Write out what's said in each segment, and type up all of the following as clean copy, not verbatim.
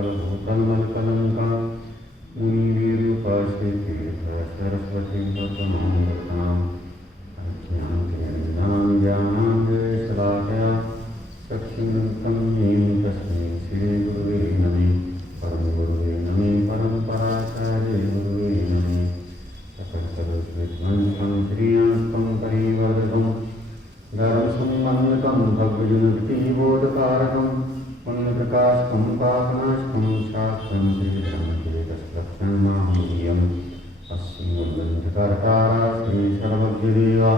सकलभूतमलकलङ्का मुनिवीरूपाश्रिते सरस्वती पद्माङ्गताम् अज्ञानतिमिरां ज्ञानाञ्जनशलाकया चक्षुरुन्मिलितं येन तस्मै श्रीगुरुवे नमः। परमगुरुवे नमः। परमपराचार्य गुरुवे नमः। सकलसर्वविद्वंसं श्रीयन्तं परिवर्धकं धर्मसम्बन्धकं भव्यजनगतिबोधकारकं पुण्यप्रकाशकं पावनाशकं शास्त्रं श्रीधर्मचेतस्लक्षणमाहमीयम् अस्मिन्ग्रन्थकर्तारा श्रीशर्वज्ञदेवा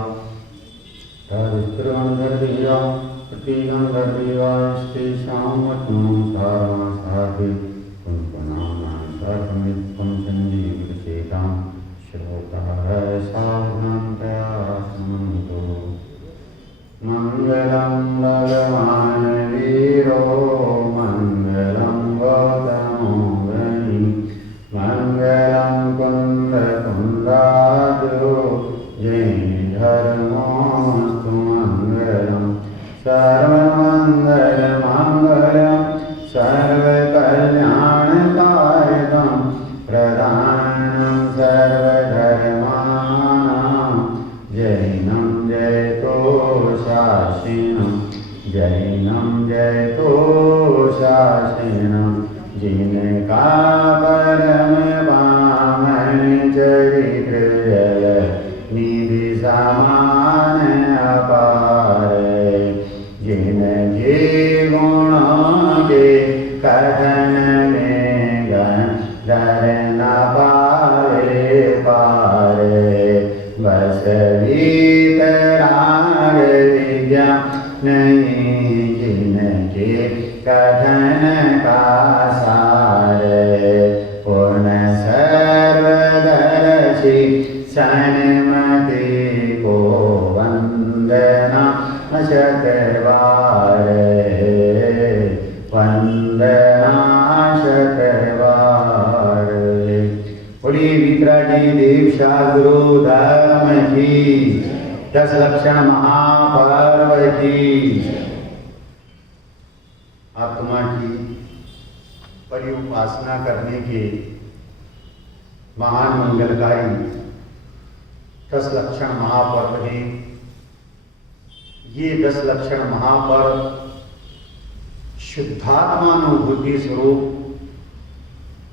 तदुत्तरगन्धर्देवा प्रतिगन्धर्देवास्तेषां वचनं सारमासादे पुण्यनामां सर्वमित्तं सञ्जीवितचेतां श्रोतारः साधनान्तया समन्तो। मङ्गलं भगवान् वीरो मङ्गलं गौतमो गणि मङ्गलं कुन्दकुन्दादो जयधर्मोऽस्तु मङ्गलं सर्वमङ्गलमाङ्गल्यं सर्वकल्याणकारिणं प्रधानं सर्वधर्माणां जैनं जयतो शासिनं जैनं जयतो शासिनं जिनका परम पावन चरित्र निधि समान अपार जिनके गुणों के कथन में गंधर न पावे पारे बस वीतराग विद्या नहीं जिनके कथन का सारे पूर्ण सर्वदर्शी सन्मति को वंदना शतवारे वंदना शतवारे। बोलिए वितराजी दीक्षा गुरु धर्म की 10 लक्षण महापर्व की। आत्मा की परिउपासना करने के महान मंगलकारी 10 लक्षण महापर्व हैं। ये 10 लक्षण महापर्व शुद्धात्मानुभूति स्वरूप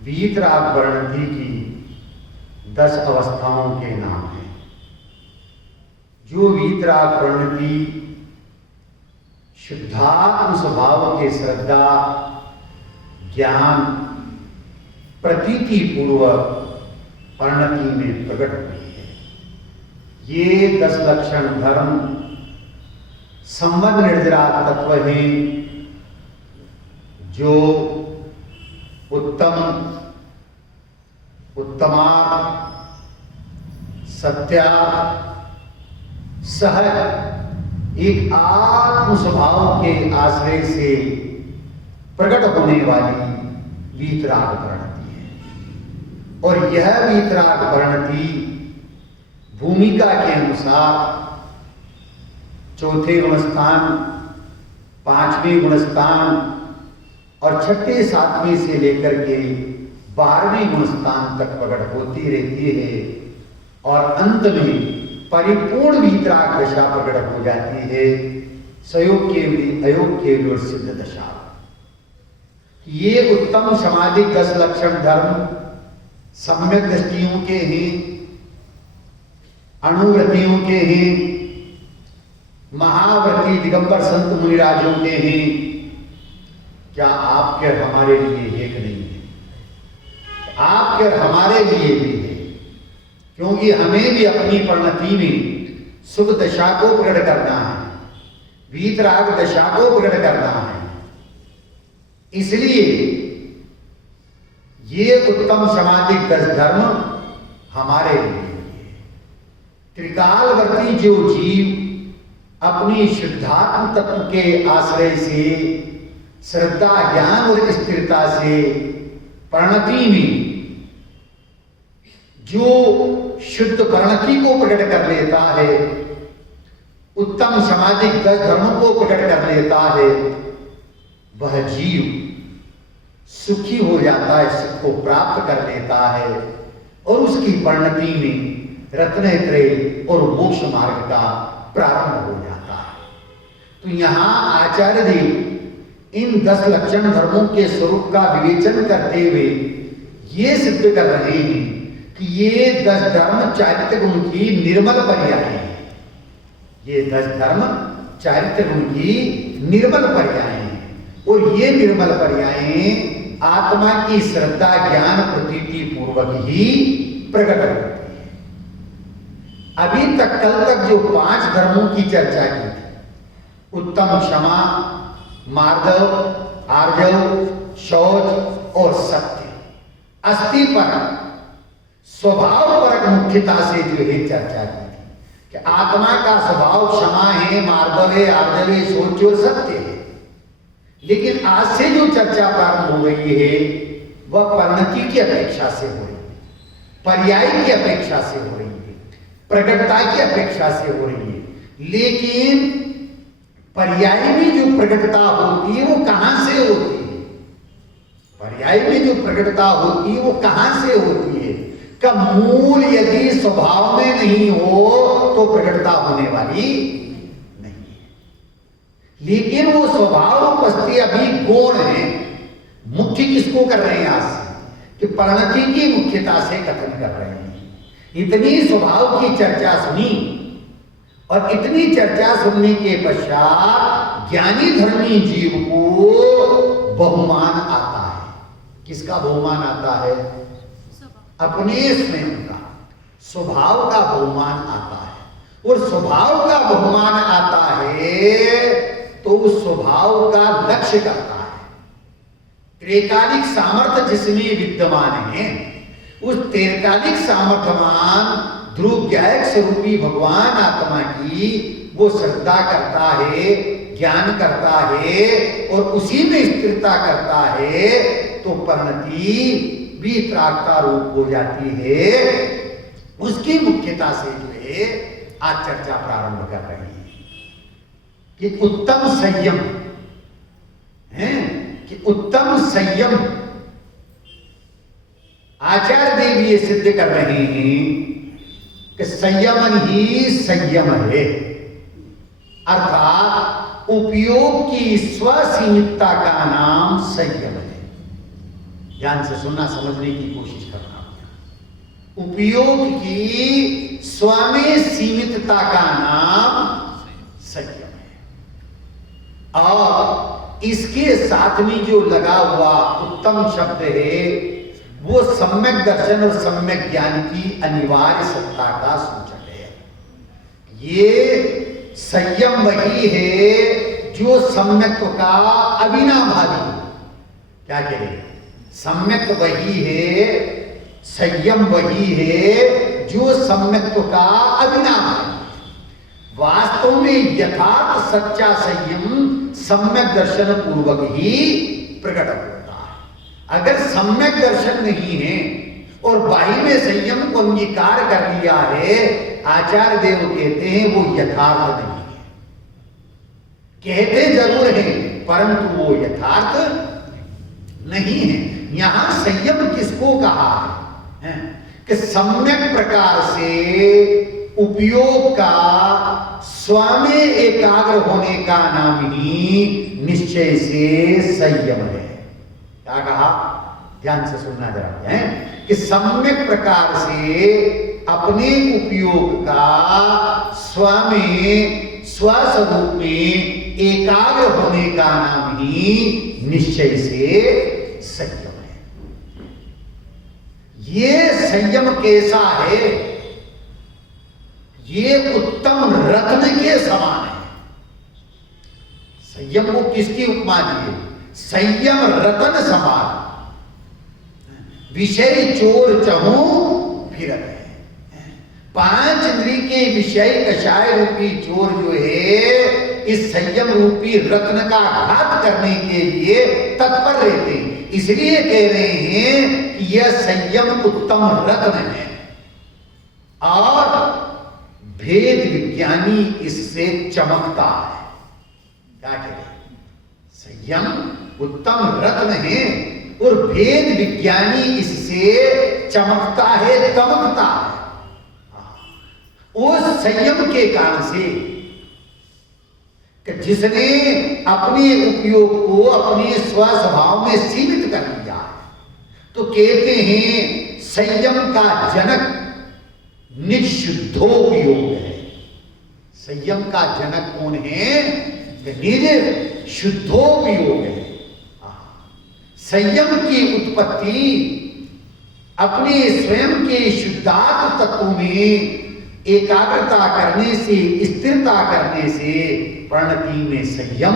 वीतराग वर्णति की 10 अवस्थाओं के नाम हैं। जो वीतराग वर्णति शुद्धात्म स्वभाव के श्रद्धा ज्ञान प्रतीति पूर्वक परिणति में प्रकट हुई है। ये 10 लक्षण धर्म संबंध निर्जरा तत्व हैं जो उत्तम उत्तमा सत्या सहज एक आत्म स्वभाव के आश्रय से प्रकट होने वाली वीतराग परिणति है। और यह वीतराग परिणति भूमिका के अनुसार चौथे गुणस्थान, 5वें गुणस्थान और 6ठे 7वें से लेकर के 12वें गुणस्थान तक प्रकट होती रहती है और अंत में परिपूर्ण वीतराग दशा प्रकट हो जाती है। सयोग केवली अयोग केवली और सिद्ध दशा। ये उत्तम सामाजिक 10 लक्षण धर्म सम्यक दृष्टियों के हैं, अणुव्रतियों के हैं, महाव्रती दिगंबर संत मुनिराजों के हैं। क्या आपके और हमारे लिए एक नहीं है? आपके और हमारे लिए भी है, क्योंकि हमें भी अपनी परिणति में सुख दशा को प्रकट करना है, वीतराग दशा को प्रकट करना है। इसलिए ये उत्तम सामाजिक 10 धर्म हमारे लिए त्रिकालवर्ती जो जीव अपनी शुद्धात्म तत्व के आश्रय से श्रद्धा ज्ञान और स्थिरता से परिणति में जो शुद्ध परिणति को प्रकट कर लेता है, उत्तम सामाजिक 10 धर्मों को प्रकट कर लेता है, वह जीव सुखी हो जाता है, सुख को प्राप्त कर लेता है और उसकी परिणति में रत्नत्रय और मोक्ष मार्ग का प्रारंभ हो जाता है। तो यहां आचार्य देव इन 10 लक्षण धर्मों के स्वरूप का विवेचन करते हुए ये सिद्ध कर रहे हैं कि ये 10 धर्म चारित्र गुण की निर्मल पर्याय है। ये 10 धर्म चारित्र गुण की निर्मल पर्याय हैं और ये निर्मल पर्याय आत्मा की श्रद्धा ज्ञान प्रतीति पूर्वक ही प्रकट होती है। अभी तक कल तक जो 5 धर्मों की चर्चा की थी, उत्तम, क्षमा, मार्दव, आर्जव, शौच और सत्य, अस्थि पर स्वभाव परक मुख्यता से जो है चर्चा की थी कि आत्मा का स्वभाव क्षमा है, मार्दव है, आर्जव है, शौच और सत्य है। लेकिन आज से जो चर्चा प्रारंभ हो रही है वह परिणति की अपेक्षा से हो रही है, पर्याय की अपेक्षा से हो रही है, प्रकटता की अपेक्षा से हो रही है। लेकिन पर्याय में जो प्रकटता होती है वो कहां से होती है? पर्याय में जो प्रकटता होती है वो कहां से होती है? का मूल यदि स्वभाव में नहीं हो तो प्रकटता होने वाली नहीं है। लेकिन वो स्वभाव उपस्थिति अभी गौण है। मुख्य किसको कर रहे हैं आज से? कि परिणति की मुख्यता से कथन कर रहे हैं। इतनी स्वभाव की चर्चा सुनी और इतनी चर्चा सुनने के पश्चात ज्ञानी धर्मी जीव को बहुमान आता है। किसका बहुमान आता है? अपने स्वयं का स्वभाव का बहुमान आता है। और स्वभाव का बहुमान आता है तो उस स्वभाव का लक्ष्य करता है। त्रैकालिक सामर्थ्य जिसमें विद्यमान है उस त्रैकालिक सामर्थ्यमान ध्रुव ज्ञायक स्वरूपी भगवान आत्मा की वो श्रद्धा करता है, ज्ञान करता है और उसी में स्थिरता करता है तो परिणति भी प्राप्ता रूप हो जाती है। उसकी मुख्यता से जो है आज चर्चा प्रारंभ कर रही है कि उत्तम संयम है, कि उत्तम संयम आचार्य देव ये सिद्ध कर रहे हैं कि संयमन ही संयम है। अर्थात उपयोग की स्वसीमितता का नाम संयम है। ध्यान से सुनना, समझने की कोशिश करना। उपयोग की स्वामी सीमितता का नाम संयम है। और इसके साथ में जो लगा हुआ उत्तम शब्द है वो सम्यक दर्शन और सम्यक ज्ञान की अनिवार्य सत्ता का सूचक है। ये संयम वही है जो सम्यक्त्व का अविनाभावी। क्या कह रहे? सम्यक वही है, संयम वही है जो सम्यक्त्व का अविनाभावी। वास्तव में यथार्थ सच्चा संयम सम्यक दर्शन पूर्वक ही प्रकट होता है। अगर सम्यक दर्शन नहीं है और बाह्य में संयम को अंगीकार कर लिया है, आचार्य देव कहते हैं वो यथार्थ नहीं है। कहते जरूर है परंतु वो यथार्थ नहीं है। यहां संयम किसको कहा है? कि सम्यक प्रकार से उपयोग का स्वामी एकाग्र होने का नाम ही निश्चय से संयम है। क्या कहा? ध्यान से सुनना जरा है कि सम्यक प्रकार से अपने उपयोग का स्वामी स्वस्वरूप में एकाग्र होने का नाम ही निश्चय से संयम है। ये संयम कैसा है? ये उत्तम रत्न के समान है। संयम को किसकी उपमा दी? संयम रत्न समान, विषय चोर चहु फिरत है। 5 इंद्रिय के विषय कषाय रूपी चोर जो है इस संयम रूपी रत्न का घात करने के लिए तत्पर रहते हैं। इसलिए कह रहे हैं कि यह संयम उत्तम रत्न है और भेद विज्ञानी इससे चमकता है। क्या कह रहे? संयम उत्तम रत्न है और भेद विज्ञानी इससे चमकता है, दमकता है। उस संयम के कारण से कि जिसने अपने उपयोग को अपने स्वभाव में सीमित कर लिया है, तो कहते हैं संयम का जनक निज शुद्धोपयोग है। संयम का जनक कौन है? निज शुद्धोपयोग है। संयम की उत्पत्ति अपने स्वयं के शुद्धात्म तत्व में एकाग्रता करने से, स्थिरता करने से परिणति में संयम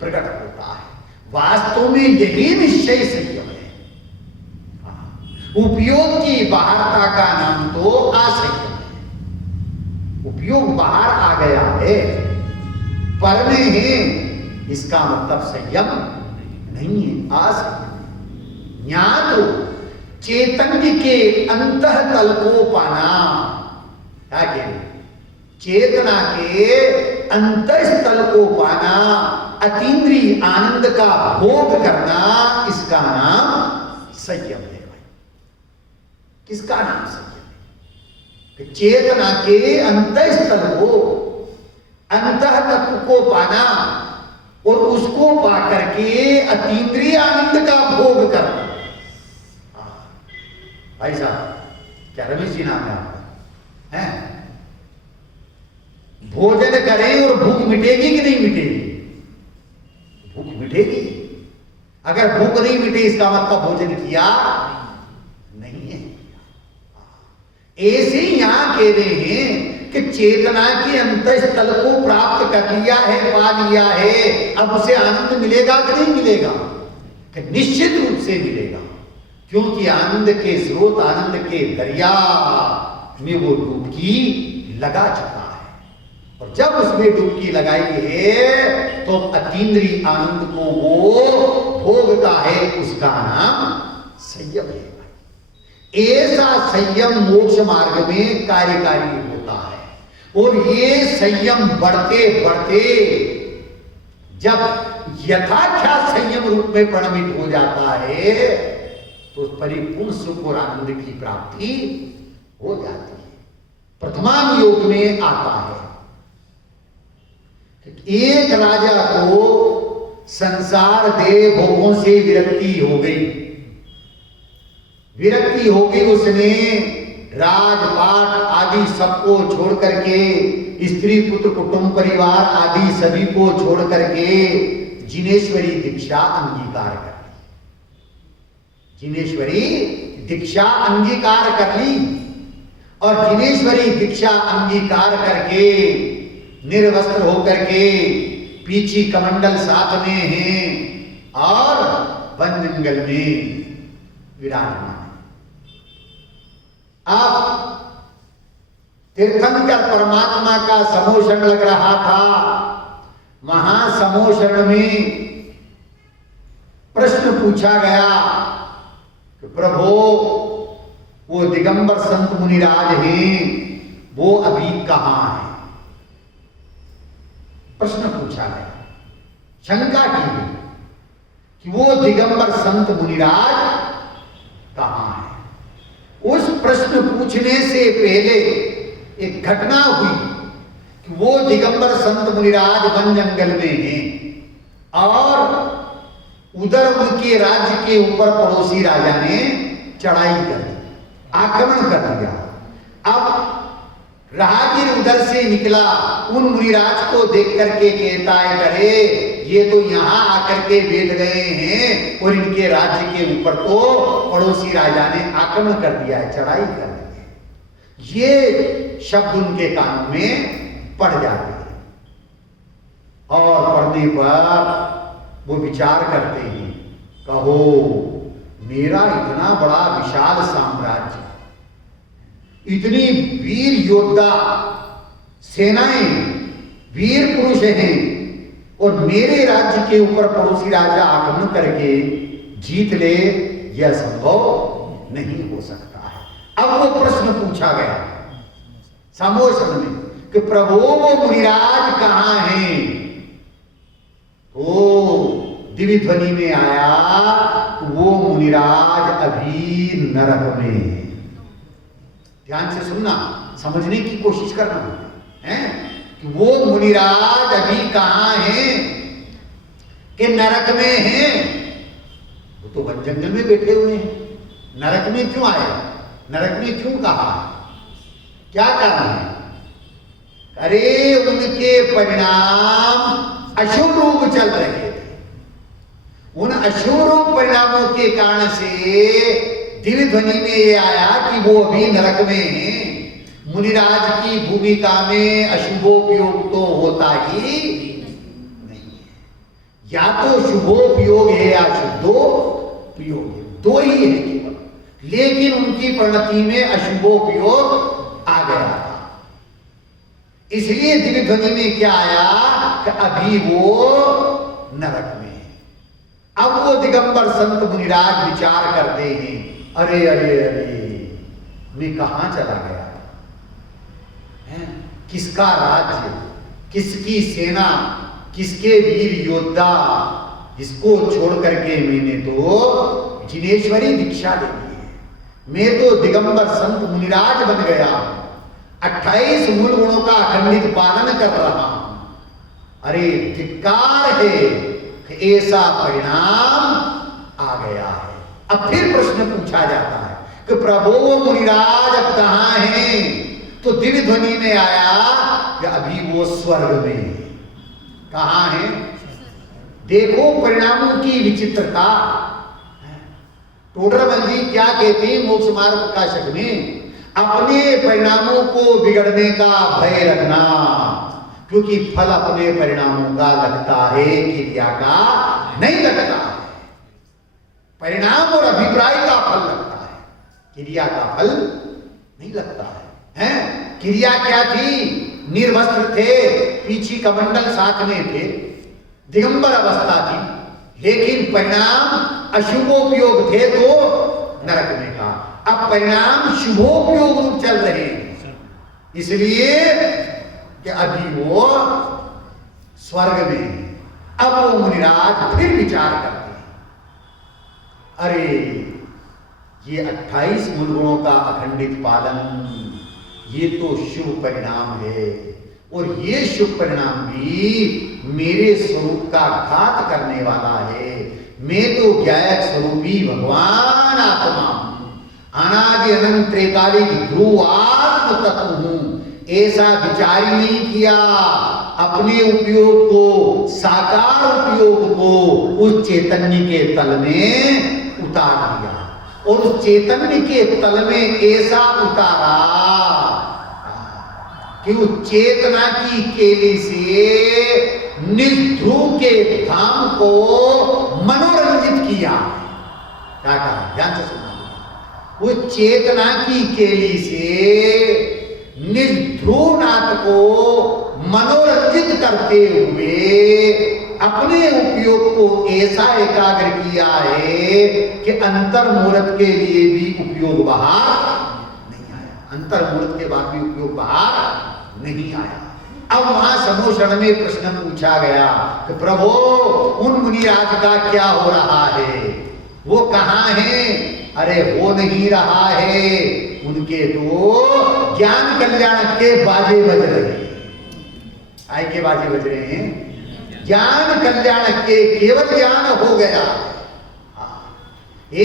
प्रकट होता है। वास्तव में यही निश्चय संयम है। उपयोग की बाहरता का नाम तो असंयम है। उपयोग बाहर आ गया है, पर में है, इसका मतलब संयम नहीं है, असंयम। ज्ञात चैतन्य के अंतः तल को पाना, क्या कह चेतना के अंतःस्थल को पाना, अतीन्द्रिय आनंद का भोग करना, इसका नाम संयम है। किसका नाम संयम है? चेतना के अंतःस्थल को, अंतः तत्व को पाना और उसको पा करके अतीन्द्रिय आनंद का भोग करना। भाई साहब, क्या रमेश जी नाम है आपका? हैं? भोजन करें और भूख मिटेगी कि नहीं मिटेगी? भूख मिटेगी। अगर भूख नहीं मिटे, इसका मतलब भोजन किया नहीं है। ऐसे ही यहां कह रहे हैं कि चेतना के अंतःस्थल को प्राप्त कर लिया है, पा लिया है, अब उसे आनंद मिलेगा कि नहीं मिलेगा? कि निश्चित रूप से मिलेगा, क्योंकि आनंद के स्रोत, आनंद के दरिया में वो डुबकी लगा चुका है। और जब उसमें डुबकी लगाई है तो अतीन्द्रिय आनंद को वो भोगता है, उसका नाम संयम है। ऐसा संयम मोक्ष मार्ग में कार्यकारी होता है। और ये संयम बढ़ते बढ़ते जब यथाख्यात संयम रूप में परिणमित हो जाता है तो परिपूर्ण सुख और आनंद की प्राप्ति हो जाती है। प्रथमान योग में आता है कि एक राजा को संसार देह भोगों से विरक्ति हो गई। विरक्ति हो गई, उसने राजपाट आदि सबको छोड़ करके, स्त्री पुत्र कुटुंब परिवार आदि सभी को छोड़ करके जिनेश्वरी दीक्षा अंगीकार कर ली। जिनेश्वरी दीक्षा अंगीकार कर ली और जिनेश्वरी दीक्षा अंगीकार करके निर्वस्त्र होकर के, पीछी कमंडल साथ में हैं और वन जंगल में विराजमान। अब तीर्थंकर परमात्मा का समोषण लग रहा था। महासमोषण में प्रश्न पूछा गया कि प्रभु, वो दिगंबर संत मुनिराज हैं, वो अभी कहां है? प्रश्न पूछा गया, शंका की गई कि वो दिगंबर संत मुनिराज कहां है। उस प्रश्न पूछने से पहले एक घटना हुई कि वो दिगंबर संत मुनिराज वन जंगल में हैं और उधर उनके राज्य के ऊपर पड़ोसी राजा ने चढ़ाई कर दी, आक्रमण कर दिया। अब राहगीर उधर से निकला, उन मुनिराज को देख करके कहता है, अरे ये तो यहां आकर के बैठ गए हैं और इनके राज्य के ऊपर तो पड़ोसी राजा ने आक्रमण कर दिया है, चढ़ाई कर दी है। ये शब्द उनके कान में पड़ जाते हैं और पढ़ने पर वो विचार करते हैं, कहो मेरा इतना बड़ा विशाल साम्राज्य, इतनी वीर योद्धा सेनाएं, वीर पुरुष हैं और मेरे राज्य के ऊपर पड़ोसी राजा आक्रमण करके जीत ले, यह संभव नहीं हो सकता है। अब वो प्रश्न पूछा गया समोषण में कि प्रभु वो मुनिराज कहां हैं? तो दिव्य ध्वनि में आया तो वो मुनिराज अभी नरक में है। ध्यान से सुनना, समझने की कोशिश करना है कि वो मुनिराज अभी कहां है कि नरक में है। वो तो वन जंगल में बैठे हुए हैं, नरक में क्यों आए, नरक में क्यों कहा, क्या कारण है? अरे उनके परिणाम अशुभ रूप चल रहे थे, उन अशुभ रूप परिणामों के कारण से दिव्य ध्वनि में ये आया कि वो अभी नरक में है। मुनिराज की भूमिका में अशुभोपयोग तो होता ही नहीं है, या तो शुभोपयोग है या शुद्धोपयोग है, दो ही है केवल। लेकिन उनकी परिणति में अशुभोपयोग आ गया था, इसलिए दिव्य ध्वनि में क्या आया कि अभी वो नरक में है। अब वो दिगंबर संत मुनिराज विचार करते हैं, अरे अरे अरे मैं कहां चला गया, किसका राज्य, किसकी सेना, किसके वीर योद्धा, इसको छोड़ करके मैंने तो जिनेश्वरी दीक्षा ले ली है, मैं तो दिगंबर संत मुनिराज बन गया, 28 मूल गुणों का अखंडित पालन कर रहा हूं। अरे धिक्कार है कि ऐसा परिणाम आ गया है। अब फिर प्रश्न पूछा जाता है कि प्रभु मुनिराज अब कहां हैं? तो दिव्य ध्वनि में आया कि अभी वो स्वर्ग में है। कहां है? देखो परिणामों की विचित्रता। टोडरमल जी क्या कहते हैं मोक्ष मार्ग प्रकाशक में, अपने परिणामों को बिगड़ने का भय रखना, क्योंकि फल अपने परिणामों का लगता है, क्रिया का नहीं लगता है। परिणाम और अभिप्राय का फल लगता है, क्रिया का फल नहीं लगता है। क्रिया क्या थी? निर्वस्त्र थे, पीछी कमंडल साथ में थे, दिगंबर अवस्था थी, लेकिन परिणाम अशुभोपयोग थे तो नरक में था। अब परिणाम शुभोपयोग रूप चल रहे हैं, इसलिए कि अभी वो स्वर्ग में है। अब वो मुनिराज फिर विचार करते हैं, अरे ये 28 मूल गुणों का अखंडित पालन, ये तो शुभ परिणाम है, और ये शुभ परिणाम भी मेरे स्वरूप का घात करने वाला है। मैं तो ज्ञायक स्वरूपी भगवान आत्मा हूं, अनादि अनंत त्रैकालिक ध्रुव आत्म तत्व हूं। ऐसा विचार ही नहीं किया, अपने उपयोग को, साकार उपयोग को उस चैतन्य के तल में उतार दिया, और उस चैतन्य के तल में ऐसा उतारा कि उस चेतना की केली से निध्रुव के धाम को मनोरंजित किया। क्या कहा? ध्यान से सुना। वो चेतना की केली से निध्रुवनाथ को मनोरंजित करते हुए अपने उपयोग को ऐसा एकाग्र किया है कि अंतर मुहूर्त के लिए भी उपयोग बाहर नहीं आया, अंतर मुहूर्त के बाद भी उपयोग बाहर नहीं आया। अब वहां समोषण में प्रश्न पूछा गया कि प्रभु उन मुनिराज का क्या हो रहा है, वो कहां है? अरे हो नहीं रहा है, उनके तो ज्ञान कल्याण के बाजे बज रहे हैं। आय के बाजे बज रहे हैं, ज्ञान कल्याण के केवल ज्ञान हो गया।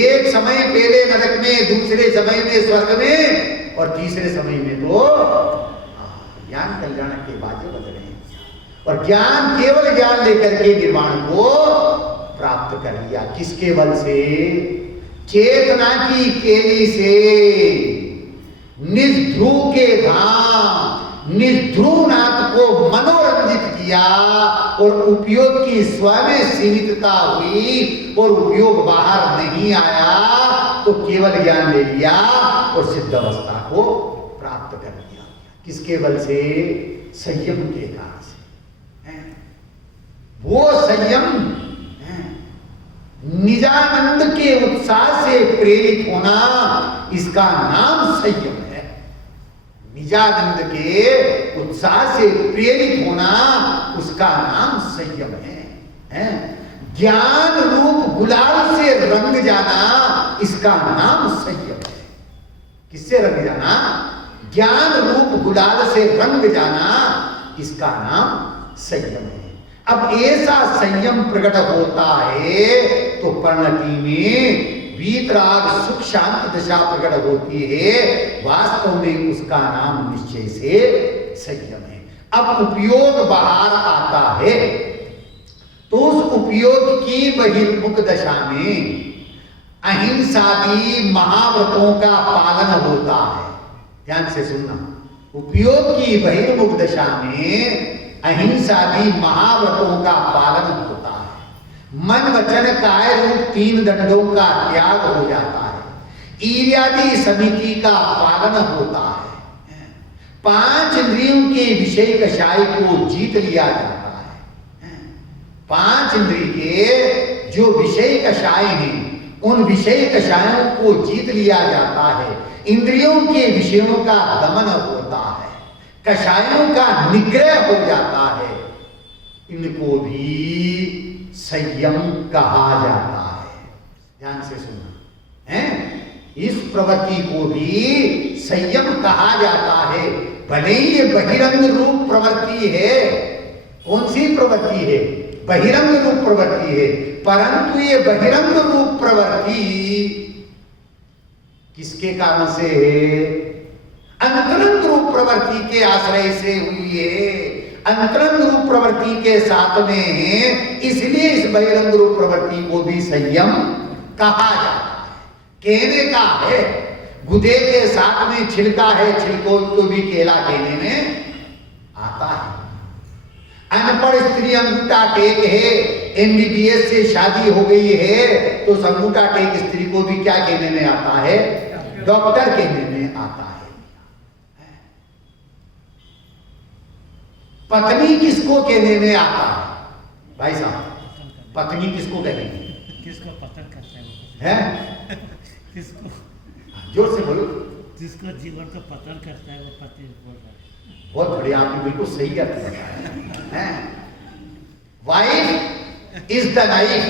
एक समय पहले नरक में, दूसरे समय में स्वर्ग में, और तीसरे समय में तो ज्ञान कल्याण के बाजे बज रहे हैं। और ज्ञान, केवल ज्ञान लेकर के निर्वाण को प्राप्त कर लिया। किसके बल से? चेतना की केली से निध्रुव के धाम, निध्रुवनाथ को मनोरंजित किया, और उपयोग की स्वयं सीमितता हुई और उपयोग बाहर नहीं आया, तो केवल ज्ञान ले लिया और सिद्ध अवस्था को प्राप्त कर लिया। किसके बल से? संयम के कारण से। वो संयम निजानंद के उत्साह से प्रेरित होना, इसका नाम संयम है। निजानंद के उत्साह से प्रेरित होना, उसका नाम संयम है। ज्ञान रूप गुलाल से रंग जाना, इसका नाम संयम है। किससे रंग जाना? ज्ञान रूप गुलाल से रंग जाना, इसका नाम संयम है। अब ऐसा संयम प्रकट होता है तो परिणति में वीतराग सुख शांति दशा प्रकट होती है। वास्तव में उसका नाम निश्चय से संयम है। अब उपयोग बाहर आता है तो उस उपयोग की बहिर्मुख दशा में अहिंसादी महाव्रतों का पालन होता है। ध्यान से सुनना, उपयोग की बहिर्मुख दशा में अहिंसादी महाव्रतों का पालन होता है। मन वचन काय रूप 3 दंडों का त्याग हो जाता है। ईर्यादि समिति का पालन होता है। 5 इंद्रियों के विषय कषाय को जीत लिया जाता है। 5 इंद्रिय के जो विषय कषाय हैं उन विषय कषायों को जीत लिया जाता है। इंद्रियों के विषयों का दमन होता है, कषायों का निग्रह हो जाता है। इनको भी संयम कहा जाता है। ध्यान से सुनना है, इस प्रवृत्ति को भी संयम कहा जाता है। भले ही ये बहिरंग रूप प्रवृत्ति है। कौन सी प्रवृत्ति है? बहिरंग रूप प्रवृत्ति है, परंतु ये बहिरंग रूप प्रवृत्ति किसके कारण से है? अंतरंग रूप प्रवृत्ति के आश्रय से हुई है। अंतरंग रूप प्रवृत्ति के साथ में है, इसलिए इस बहिरंग रूप प्रवृत्ति को भी संयम कहा जाता है। कहने का है, गुदे के साथ में छिलका है, छिलकों को भी केला कहने में आता है। अनपढ़ स्त्री अंगूठा टेक है, एमबीबीएस से शादी हो गई है तो अंगूठा टेक स्त्री को भी क्या कहने में आता है? डॉक्टर कहने में आता है। पत्नी किसको कहने में आता है? भाई साहब, पत्नी किसको कहेंगे? किसको पसंद करता है? किसको? जोर से बोलो। जिसको जीवन को पसंद करता है वो पति बोल रहा है। बहुत बढ़िया, आपने बिल्कुल सही अर्थ बताया है। Wife is the life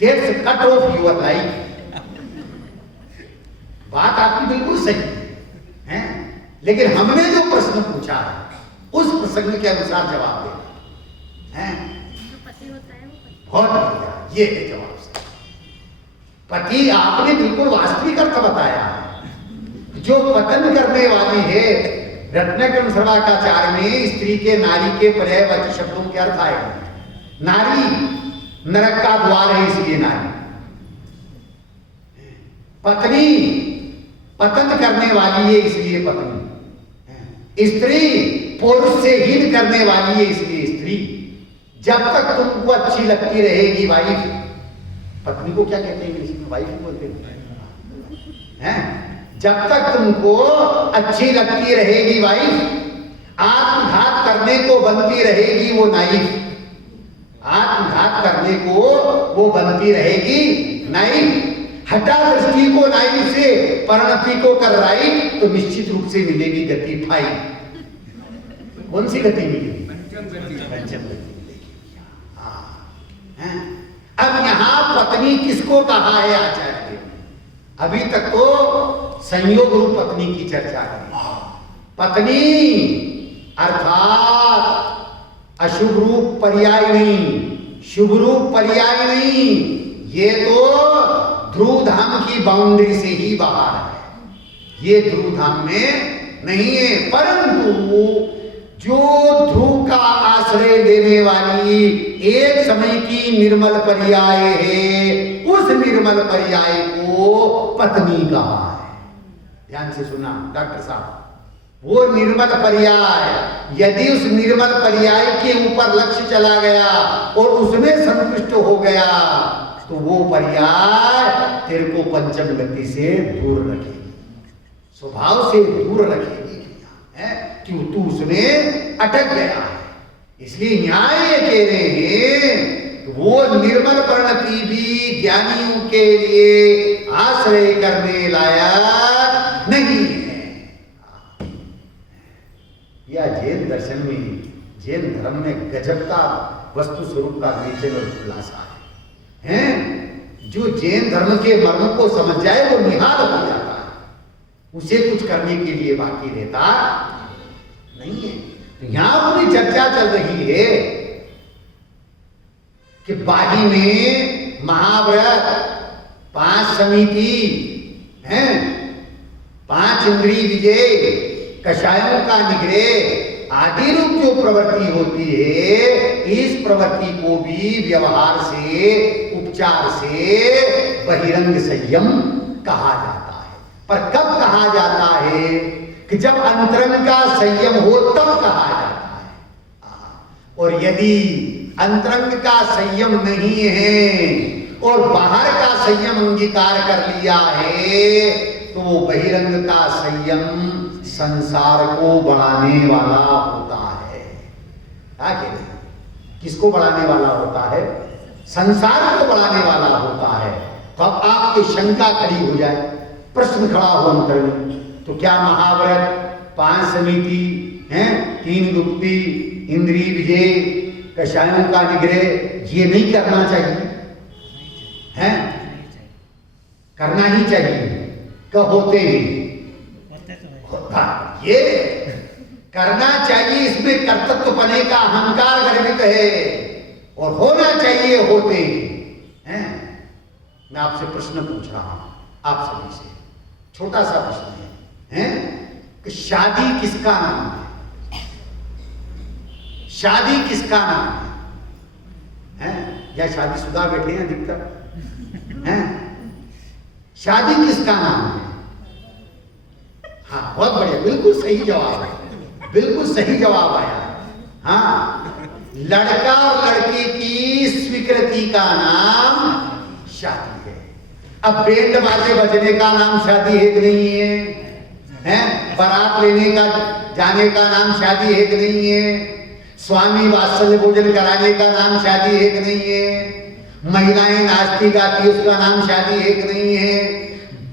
that's cut off your life. बात आपकी बिल्कुल सही है, लेकिन हमने जो प्रश्न पूछा है उस प्रसंग के अनुसार जवाब देना है। बहुत बढ़िया, ये है जवाब। पति आपने बिल्कुल वास्तविक अर्थ बताया है। जो पतन करने वाली है, रत्नाकर सर्वाकाचार्य में स्त्री के नारी के पर्यायवाची शब्दों के अर्थ आए। नारी नरक का द्वार है, इसलिए नारी। पत्नी पतन करने वाली है, इसलिए पत्नी। स्त्री पुरुष से हीन करने वाली है, इसलिए स्त्री। जब तक तुमको अच्छी लगती रहेगी वाइफ, पत्नी को क्या कहते हैं इंग्लिश में? वाइफ बोलते हैं। जब तक तुमको अच्छी लगती रहेगी वाइफ, आत्मघात करने को बनती रहेगी वो नाइफ। आत्मघात करने को वो बनती रहेगी नाइफ। हटा दृष्टि को नाइफ से परिणति को कर राइट तो निश्चित रूप से मिलेगी गति फाइव। कौन सी गति मिलेगी? पंचम गति मिलेगी। अब यहां पत्नी किसको कहा है आचार्य ने? अभी तक तो संयोग रूप पत्नी की चर्चा करें। पत्नी अर्थात अशुभ रूप पर्याय नहीं, शुभ रूप पर्याय नहीं। ये तो ध्रुव धाम की बाउंड्री से ही बाहर है। ये ध्रुव धाम में नहीं है, परंतु जो ध्रुव का आश्रय लेने वाली एक समय की निर्मल पर्याय है, उस निर्मल पर्याय को पत्नी कहा है। ध्यान से सुना डॉक्टर साहब, वो निर्मल पर्याय, यदि उस निर्मल पर्याय के ऊपर लक्ष्य चला गया और उसमें संतुष्ट हो गया तो वो पर्याय तेरे को पंचम गति से दूर रखेगी, स्वभाव से दूर रखेगी, क्यों? तू उसमें अटक गया है। इसलिए न्याय ये कह रहे हैं वो निर्मल परिणति भी ज्ञानियों के लिए आश्रय करने लायक नहीं है। यह जैन दर्शन में, जैन धर्म में गजब का वस्तु स्वरूप का विवेचन और खुलासा है। जो जैन धर्म के मर्म को समझ जाए वो निहाल हो जाता है, उसे कुछ करने के लिए बाकी रहता नहीं है। तो यहां पूरी चर्चा चल रही है कि बाही में महाव्रत, 5 समिति हैं, 5 इंद्रिय विजय, कषायों का निग्रह आदि रूप जो प्रवृत्ति होती है, इस प्रवृत्ति को भी व्यवहार से, उपचार से बहिरंग संयम कहा जाता है। पर कब कहा जाता है? कि जब अंतरंग का संयम हो तब कहा जाता है। और यदि अंतरंग का संयम नहीं है और बाहर का संयम अंगीकार कर लिया है, तो बहिरंग का संयम संसार को बढ़ाने वाला होता है। क्या कहते हैं? किसको बढ़ाने वाला होता है? संसार को बढ़ाने वाला होता है। तो अब आपकी शंका खड़ी हो जाए, प्रश्न खड़ा हो अंतर में, तो क्या महाव्रत, 5 समिति हैं, 3 गुप्ती, इंद्रिय विजय, कषायों का निग्रह, ये नहीं करना चाहिए? हैं? करना ही चाहिए। कब होते हैं? ये करना चाहिए, इसमें कर्तृत्व बने का अहंकार गर्भित है और होना चाहिए, होते हैं। मैं आपसे प्रश्न पूछ रहा हूं, आप सभी से छोटा सा प्रश्न है कि शादी किसका नाम है? शादी किसका नाम है? या शादीशुदा बैठे हैं अधिकतर हैं? शादी किसका नाम है? हाँ, बहुत बढ़िया, बिल्कुल सही जवाब है, बिल्कुल सही जवाब आया। हाँ, लड़का और लड़की की स्वीकृति का नाम शादी है। अब बैंड बाजे बजने का नाम शादी है कि नहीं है? हैं? बारात लेने का, जाने का नाम शादी है कि नहीं है? स्वामी वात्सल्य भोजन कराने का नाम शादी है कि नहीं है? महिलाएं नाचती गाती, उसका नाम शादी है कि नहीं है?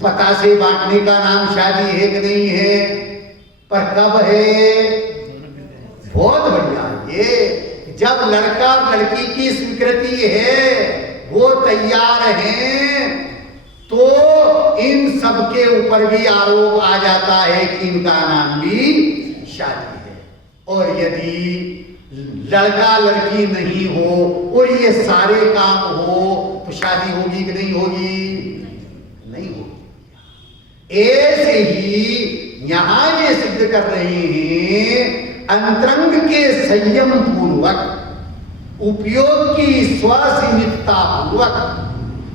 पतासे बांटने का नाम शादी है कि नहीं है? पर कब है? बहुत बढ़िया, ये जब लड़का लड़की की स्वीकृति है, वो तैयार हैं, तो इन सब के ऊपर भी आरोप आ जाता है कि इनका नाम भी शादी है। और यदि लड़का लड़की नहीं हो और ये सारे काम हो, तो शादी होगी कि नहीं होगी? नहीं होगी। ऐसे ही यहां ये सिद्ध कर रहे हैं, अंतरंग के संयम पूर्वक, उपयोग की स्वसीमितता पूर्वक,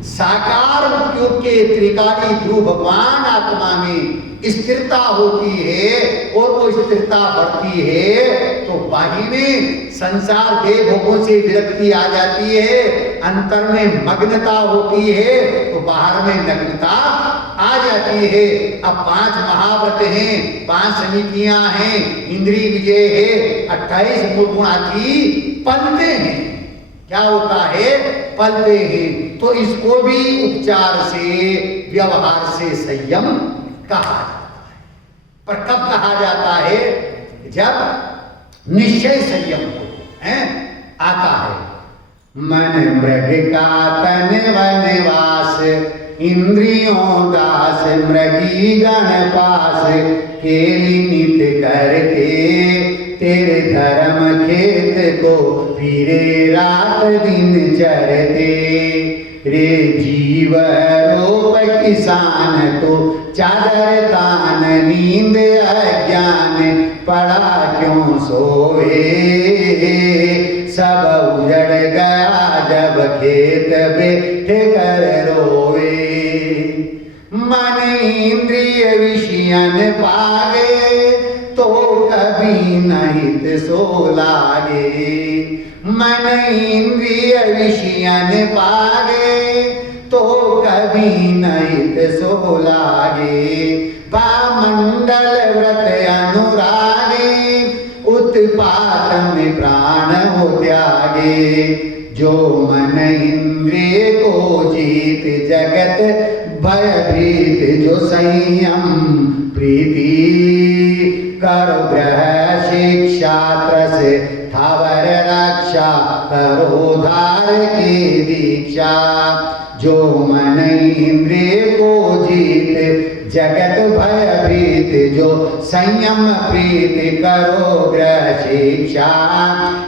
साकार उपयोग के त्रिकाली ध्रुव भगवान आत्मा में स्थिरता होती है और वो स्थिरता बढ़ती है, तो बाही में संसार के भोगों से विरक्ति आ जाती है, अंतर में मग्नता होती है, तो बाहर में नग्नता आ जाती है। अब 5 महाव्रत हैं, 5 समितियां हैं, इंद्रिय विजय है, 28 मूल गुणाती पलते हैं। क्या होता है? पलते हैं। तो इसको भी उपचार से, व्यवहार से संयम कहा जाता है। पर कब कहा जाता है? जब निश्चय संयम हो आता है। मन मृग का तन वनवास, इंद्रियों दास मृगी गण पास, केली नित करते तेरे धर्म खेत को, फिरे रात दिन चरते, रे जीव रोप किसान को, चादर तान नींद अज्ञान, पड़ा क्यों सोए, सब उजड़ गया जब खेत बैठे कर रोए, मन इंद्रिय विषयन पागे, तो कभी नहीं सो लागे, मन इंद्रिय विषयन पागे, तो कभी नहीं सो लागे, पामंडल व्रत अनुरागे, उत्पात में प्राण हो त्यागे, जो मन इंद्रिय को जीत जगत भयभीत, जो संयम प्रीति कर ग्रह शिक्षा से थावर रक्षा, करो धार की दीक्षा। जो मन इंद्रिय को जीत जगत भयभीत, जो संयम प्रीति करो गृह शिक्षा।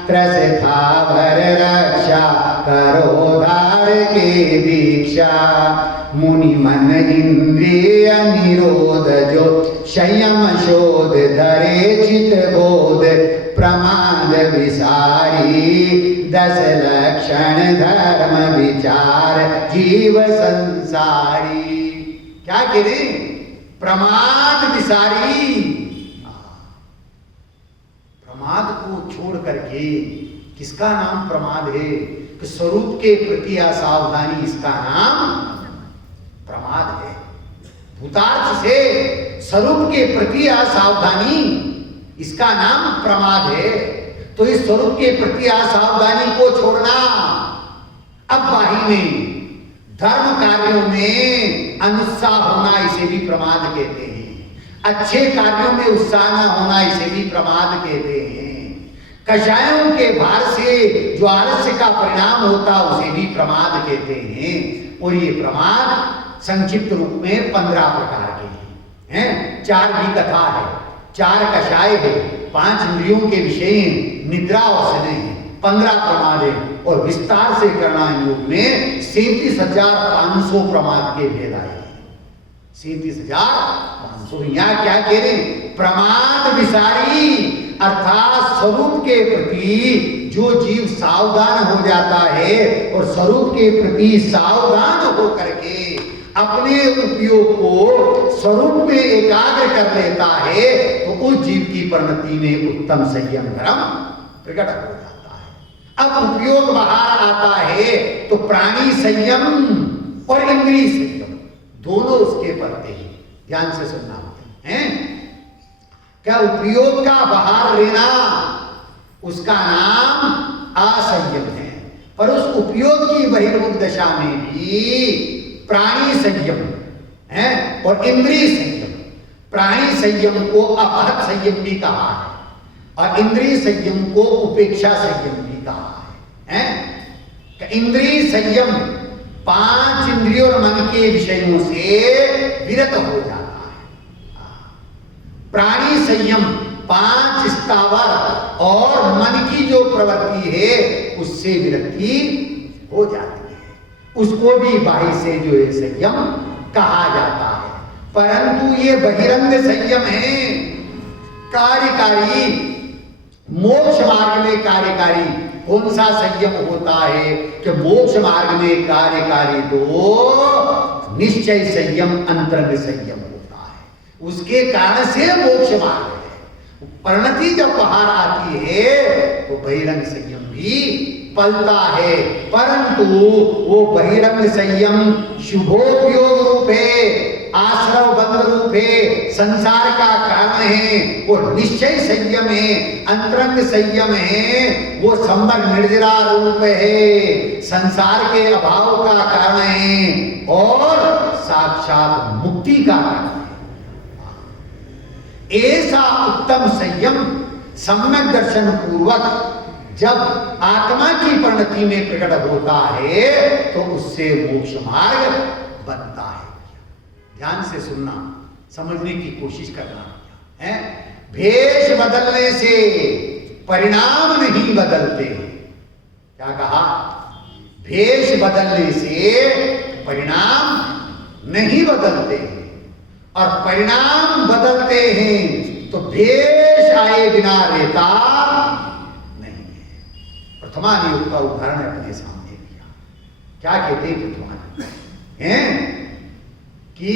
त्रस थावर रक्षा करो धार की दीक्षा। मुनि मन इंद्रिय निरोध, जो संयम शोध धरे चित बोध। प्रमाद विसारी 10 लक्षण धर्म विचार जीव संसारी। क्या कह रहे? प्रमाद विसारी, प्रमाद को छोड़ करके, किसका नाम प्रमाद है? कि स्वरूप के प्रति असावधानी, इसका नाम प्रमाद है। भूतार्थ से स्वरूप के प्रति असावधानी, इसका नाम प्रमाद है। तो इस स्वरूप के प्रति असावधानी को छोड़ना। अब बाही में धर्म कार्यों में अनुत्साह होना, इसे भी प्रमाद कहते हैं। अच्छे कार्यों में उत्साह न होना, इसे भी प्रमाद कहते हैं। कषायों के भार से जो आलस्य का परिणाम होता, उसे भी प्रमाद कहते हैं। और ये प्रमाद संक्षिप्त रूप में 15 प्रकार के हैं। 4 भी कथा है, 4 कषाय है, 5 इंद्रियों के विषय, निद्रा और स्नेह, 15 प्रमाद है। और विस्तार से करना योग में 37,500 प्रमाद के भेद आए। 37,500। यहाँ क्या कह रहे? प्रमाद विसारी, अर्थात स्वरूप के प्रति जो जीव सावधान हो जाता है और स्वरूप के प्रति सावधान होकर के अपने उपयोग को स्वरूप में एकाग्र कर लेता है, तो उस जीव की परिणति में उत्तम संयम धर्म प्रकट हो जाता है। अब उपयोग बाहर आता है तो प्राणी संयम और इंद्रिय संयम दोनों उसके पड़ते हैं। ध्यान से सुनना है। क्या उपयोग का बाहर लेना, उसका नाम असंयम है। पर उस उपयोग की बहिर्मुख दशा में भी प्राणी संयम है और इंद्रिय संयम। प्राणी संयम को अपहत संयम भी कहा है और इंद्रिय संयम को उपेक्षा संयम भी कहा है। इंद्रिय संयम 5 इंद्रियों और मन के विषयों से विरत हो जाता है। प्राणी संयम 5 स्थावर और मन की जो प्रवृत्ति है उससे विरक्ति हो जाती है। उसको भी बाह्य से जो है संयम कहा जाता है। परंतु ये बहिरंग संयम है, कार्यकारी। मोक्ष मार्ग में कार्यकारी कौन सा संयम होता है? कि मोक्ष मार्ग में कार्यकारी तो निश्चय संयम, अंतरंग संयम होता है। उसके कारण से मोक्ष मार्ग है। परिणति जब बाहर आती है तो बहिरंग संयम भी पलता है। परंतु वो बहिरंग संयम शुभोपयोग रूप है, आश्रव बंध रूप है, संसार का कारण है। और निश्चय संयम है, अंतरंग संयम है, वो संबर निर्जरा रूप है, संसार के अभाव का कारण है और साक्षात मुक्ति का कारण है। ऐसा उत्तम संयम सम्यक दर्शन पूर्वक जब आत्मा की परिणति में प्रकट होता है तो उससे मोक्ष मार्ग बनता है। ध्यान से सुनना, समझने की कोशिश करना है। भेष बदलने से परिणाम नहीं बदलते। क्या कहा? भेष बदलने से परिणाम नहीं बदलते और परिणाम बदलते हैं तो भेष आए बिना रहता। प्रथमानियोग का उदाहरण अपने सामने दिया। क्या कहते हैं प्रथमानियोग? हैं कि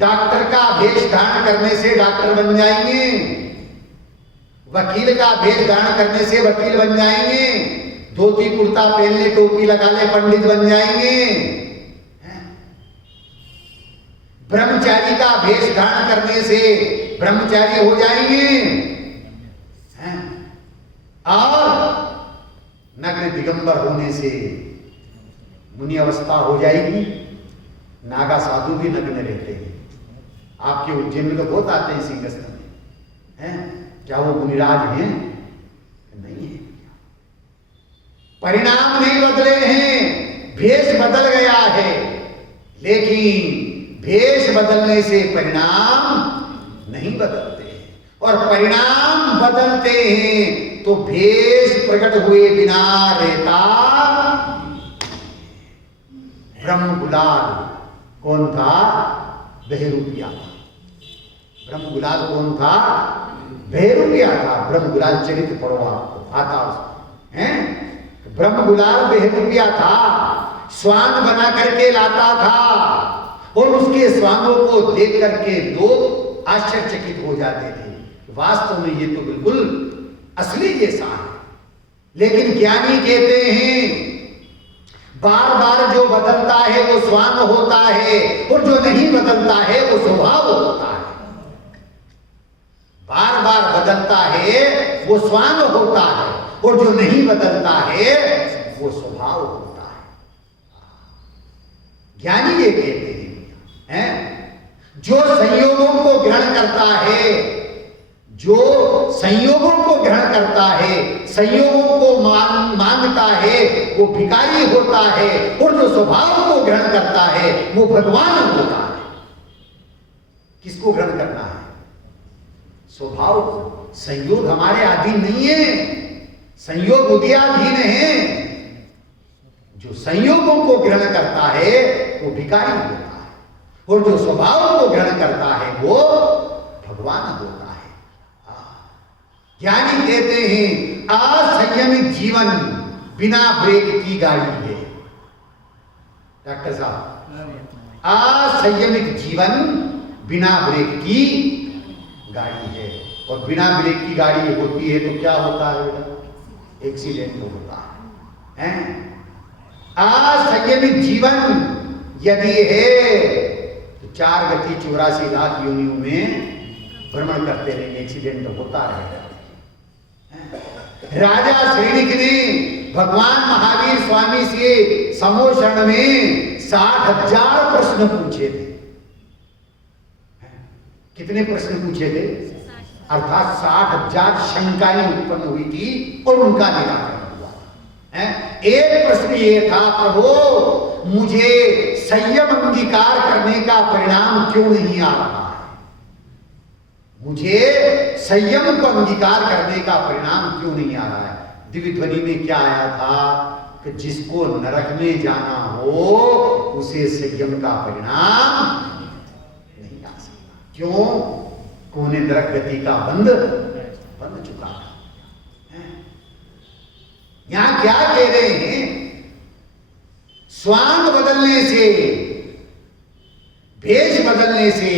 डॉक्टर का भेष धारण करने से डॉक्टर बन जाएंगे, वकील का भेष धारण करने से वकील बन जाएंगे, धोती कुर्ता पहन ले, टोपी लगा ले, पंडित बन जाएंगे। ब्रह्मचारी का भेष धारण करने से ब्रह्मचारी हो जाएंगे और नग्न दिगंबर होने से मुनि अवस्था हो जाएगी। नागा साधु भी नग्न रहते हैं। आपके उज्जैन में तो बहुत आते हैं सिंहस्थ में, हैं? क्या वो मुनिराज हैं? नहीं है। परिणाम नहीं बदले हैं, भेष बदल गया है, लेकिन भेष बदलने से परिणाम नहीं बदलते हैं। और परिणाम बदलते हैं तो भेष प्रकट हुए बिना रहता। ब्रह्म गुलाल कौन था? बहरूपिया था। ब्रह्म गुलाल कौन था? बहरूपिया था। ब्रह्म गुलाल चरित्र पढ़ो आपको आता है। ब्रह्म गुलाल बहरूपिया था, स्वांग बना करके लाता था और उसके स्वांगों को देख करके लोग आश्चर्यचकित हो जाते थे। वास्तव में ये तो बिल्कुल असली जैसा है। लेकिन ज्ञानी कहते हैं बार बार जो बदलता है वो स्वांग होता है और जो नहीं बदलता है वो स्वभाव होता है। बार बार बदलता है वो स्वांग होता है और जो नहीं बदलता है वो स्वभाव होता है। ज्ञानी ये कहते हैं, जो संयोगों को ग्रहण करता है, जो संयोगों को ग्रहण करता है, संयोगों को मांगता है, वो भिखारी होता है और जो स्वभाव को ग्रहण करता है वो भगवान होता है। किसको ग्रहण करना है? स्वभाव। संयोग हमारे अधीन नहीं है, संयोग उदयाधीन है। जो संयोगों को ग्रहण करता है वो भिखारी होता है और जो स्वभाव को ग्रहण करता है वो भगवान होता है। ज्ञानी कहते हैं असंयमित जीवन बिना ब्रेक की गाड़ी है। डॉक्टर साहब, असंयमित जीवन बिना ब्रेक की गाड़ी है। और बिना ब्रेक की गाड़ी होती है तो क्या होता है बेटा? एक्सीडेंट होता है। असंयमित जीवन यदि है तो 4 गति 84 लाख योनियों में भ्रमण करते रहेंगे, एक्सीडेंट होता रहेगा। राजा श्रेणिक ने भगवान महावीर स्वामी से समोषण में 60,000 प्रश्न पूछे थे। कितने प्रश्न पूछे थे? अर्थात 60,000 शंकाएं उत्पन्न हुई थी और उनका निराकरण हुआ। एक प्रश्न ये था, प्रभु मुझे संयम अंगीकार करने का परिणाम क्यों नहीं आ रहा है? मुझे संयम को अंगीकार करने का परिणाम क्यों नहीं आ रहा है? दिव्य ध्वनि में क्या आया था कि जिसको नरक में जाना हो उसे संयम का परिणाम नहीं आ सकता। क्यों? कोने नरक गति का बंद चुका था। यहां क्या कह रहे हैं? स्वांग बदलने से, भेष बदलने से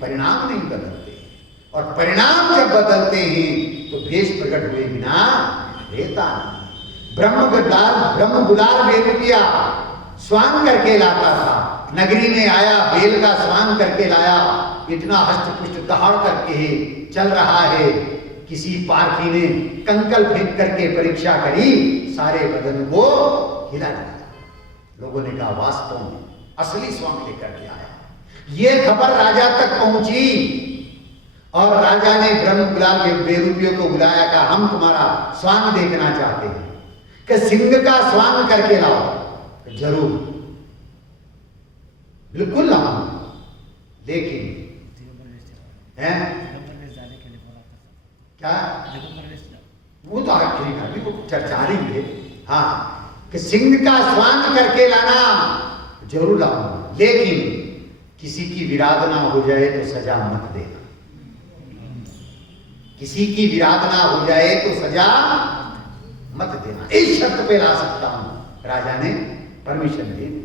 परिणाम नहीं बदलते, और परिणाम जब बदलते हैं तो भेष प्रकट हुए बिना रहता नहीं। ब्रह्म गुलाल बहरूपिया स्वांग करके लाता था, नगरी में आया, बेल का स्वांग करके लाया, इतना हष्टपुष्ट दहाड़ करके चल रहा है। किसी पारखी ने कंकल फेंक करके परीक्षा करी, सारे बदन को हिला दिया। लोगों ने कहा वास्तव में असली स्वांग लेकर के आया। ये खबर राजा तक पहुंची और राजा ने ब्रह्म गुलाल बहरूपियों को बुलाया, कहा हम तुम्हारा स्वांग देखना चाहते हैं कि सिंह का स्वांग करके लाओ। जरूर, बिल्कुल लाओ, लेकिन है क्या? वो तो आखिरी का भी वो चर्चा रही है। हाँ, कि सिंह का स्वांग करके लाना जरूर लाऊंगा, लेकिन किसी की विराधना हो जाए तो सजा मत देना। किसी की विराधना हो जाए तो सजा मत देना, इस शर्त पे ला सकता हूं। राजा ने परमिशन दे दी।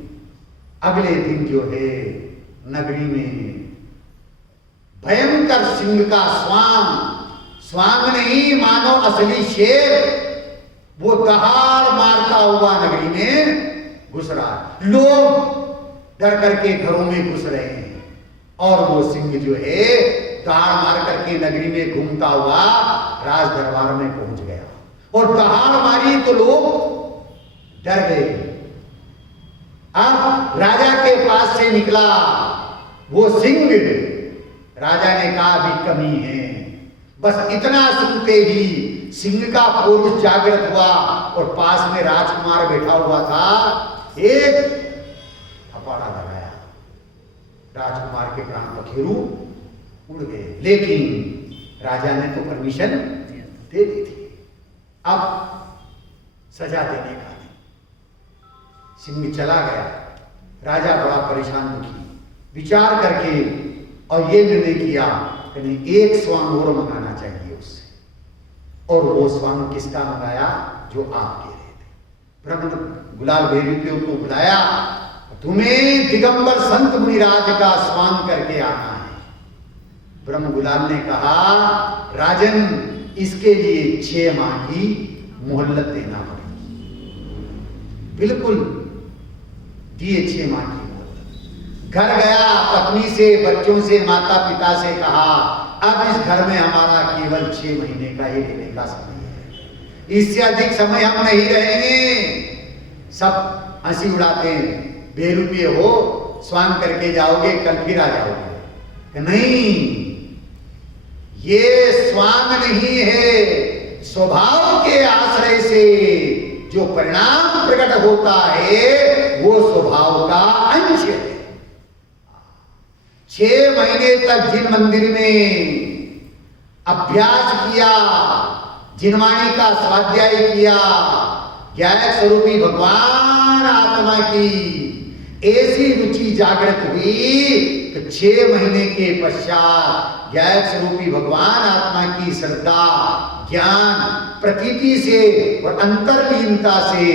अगले दिन जो है नगरी में भयंकर सिंह का स्वांग नहीं मानो असली शेर, वो दहाड़ मारता हुआ नगरी में घुस रहा है। लोग डर करके घरों में घुस रहे हैं और वो सिंह जो है दहाड़ मार करके नगरी में घूमता हुआ राज दरबार में पहुंच गया और दहाड़ मारी तो लोग डर गए। अब राजा के पास से निकला वो सिंह। राजा ने कहा अभी कमी है, बस इतना सुनते ही सिंह का पुरुष जागृत हुआ और पास में राजकुमार बैठा हुआ था, एक थपाड़ा लगाया, राजकुमार के प्राण पखेरु उड़ गए। लेकिन राजा ने तो परमिशन दे दी थी, अब सजा देने का नहीं। सिंह चला गया, राजा बड़ा परेशान दुखी, विचार करके और ये निर्णय किया कि नहीं, एक स्वांग और मंगाना चाहिए उससे। और वो स्वांग किसका मंगाया? जो आप कह रहे थे। ब्रह्म गुलाल भैरवियों को बुलाया, तुम्हें दिगंबर संत मुनिराज का स्वांग करके आना है। ब्रह्म गुलाल ने कहा, राजन इसके लिए 6 माह की मोहल्लत देना पड़ेगी। बिल्कुल दिए 6 माह की मोहल्लत। घर गया, पत्नी से, बच्चों से, माता पिता से कहा, अब इस घर में हमारा केवल 6 महीने का ही रहने का समय है, इससे अधिक समय हम नहीं रहेंगे। सब हंसी उड़ाते हैं, बेरुपये हो, स्वांग करके जाओगे, कल फिर आ जाओगे। नहीं, ये स्वांग नहीं है, स्वभाव के आश्रय से जो परिणाम प्रकट होता है वो स्वभाव का अंश है। 6 महीने तक जिन मंदिर में अभ्यास किया, जिनवाणी का स्वाध्याय किया, ज्ञान स्वरूपी भगवान आत्मा की ऐसी रुचि जागृत हुई तो 6 महीने के पश्चात ज्ञान स्वरूपी भगवान आत्मा की श्रद्धा, ज्ञान, प्रतीति से और अंतर्लीनता से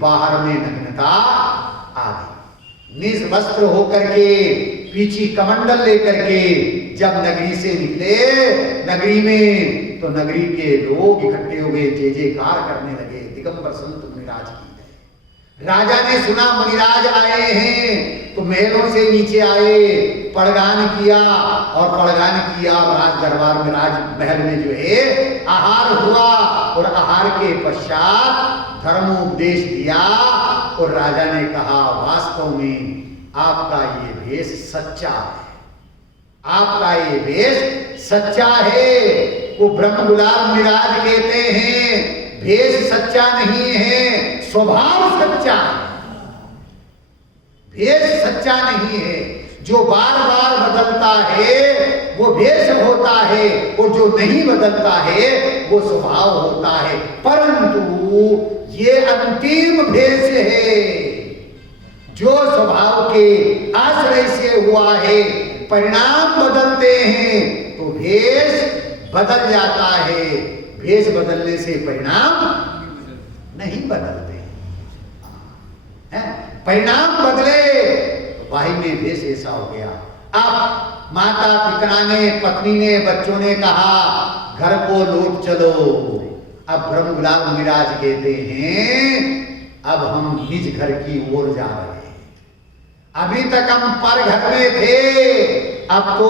बाहर में नग्नता आ गई। निस्वस्त्र होकर के, पीछी कमंडल लेकर के जब नगरी से निकले, नगरी में तो नगरी के लोग इकट्ठे हुए, जय जयकार करने लगे, दिगंबर संत मुनिराज की। राजा ने सुना मुनिराज आए हैं तो महलों से नीचे आए, पड़गान किया और पड़गान किया राज दरबार में, राज महल में जो है आहार हुआ और आहार के पश्चात धर्मोपदेश दिया। और राजा ने कहा, वास्तव में आपका ये भेष सच्चा है, आपका ये भेष सच्चा है। वो ब्रह्म गुलाल मुनिराज कहते हैं, भेष सच्चा नहीं है, स्वभाव सच्चा है। भेष सच्चा नहीं है, जो बार बार बदलता है वो भेष होता है, और जो नहीं बदलता है वो स्वभाव होता है। परंतु ये अंतिम भेष है जो स्वभाव के आश्रय से हुआ है। परिणाम बदलते हैं तो भेष बदल जाता है, भेष बदलने से परिणाम नहीं बदलते हैं। परिणाम बदले तो वाही में भेष ऐसा हो गया। अब माता पिता ने, पत्नी ने, बच्चों ने कहा, घर को लौट चलो। अब ब्रह्म गुलाल मुनिराज कहते हैं, अब हम निज घर की ओर जा रहे हैं। अभी तक हम पर घर में थे, अब तो